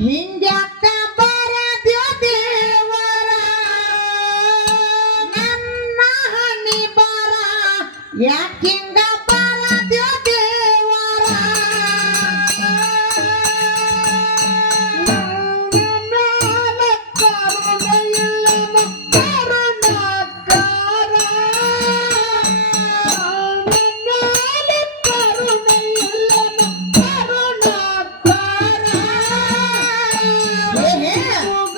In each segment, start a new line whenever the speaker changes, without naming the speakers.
明天 Yeah.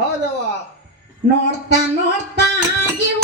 ಹೌದವ
ನೋಡ್ತಾ ನೋಡ್ತಾ
ಆಗಿವ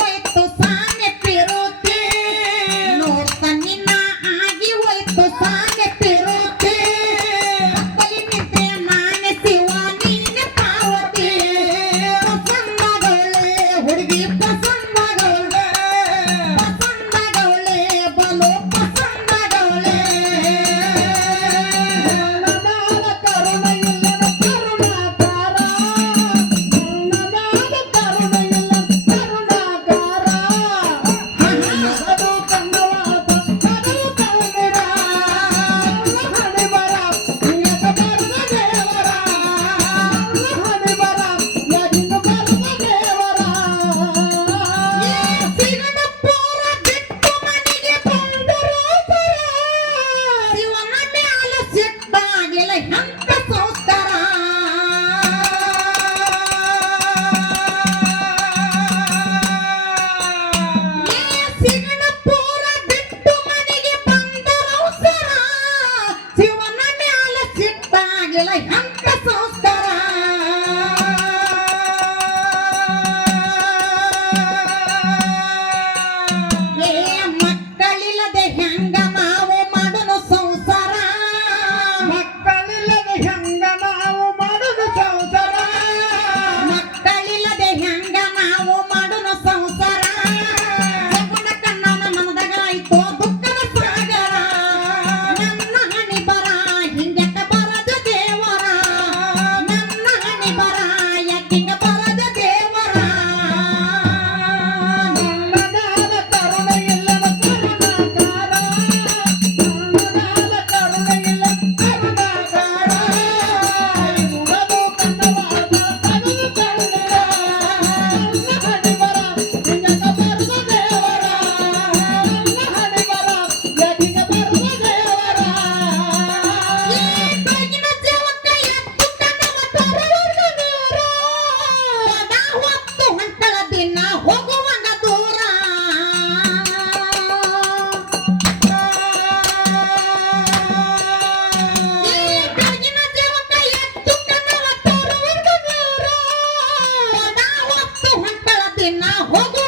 ಇನ್ನ ಹೋಗು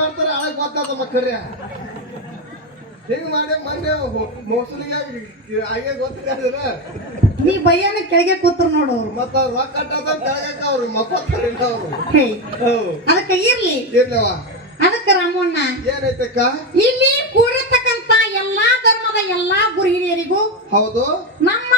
ಮಾಡ್ತಾರೆ ಆಳಕ್ ಗೊತ್ತಾದ ಮಕ್ಕಳ್ರಿ. ಹಿಂಗ್ ಮಾಡಿ ಮೊನ್ನೆ ಮೋಸಲಿಗೆ ಹಾಗೆ ಗೊತ್ತಿಲ್ಲ
ನೀ ಬಯ್ಯನ ಕೆಳಗೆ ಕೂತ್ರ ನೋಡು ಅವ್ರು.
ಮತ್ತ ರೊಕ್ಕ ಕಟ್ಟೋದ ಕೆಳಗಕ್ಕ ಅವ್ರು ಮಕ್ಕೋತಾರಿಲ್ಲ ಅವ್ರು.
ಅದಕ್ಕೆ ಇರ್ಲಿ.
ಇರ್ಲವ.
ಅದಕ್ಕೆ ರಾಮಣ್ಣ
ಏನೈತಕ್ಕ?
ಇಲ್ಲಿ ಕೂಡಿರ್ತಕ್ಕಂತ ಎಲ್ಲಾ ಧರ್ಮದ ಎಲ್ಲಾ ಗುರು ಹಿರಿಯರಿಗೂ
ಹೌದು.
ನಮ್ಮ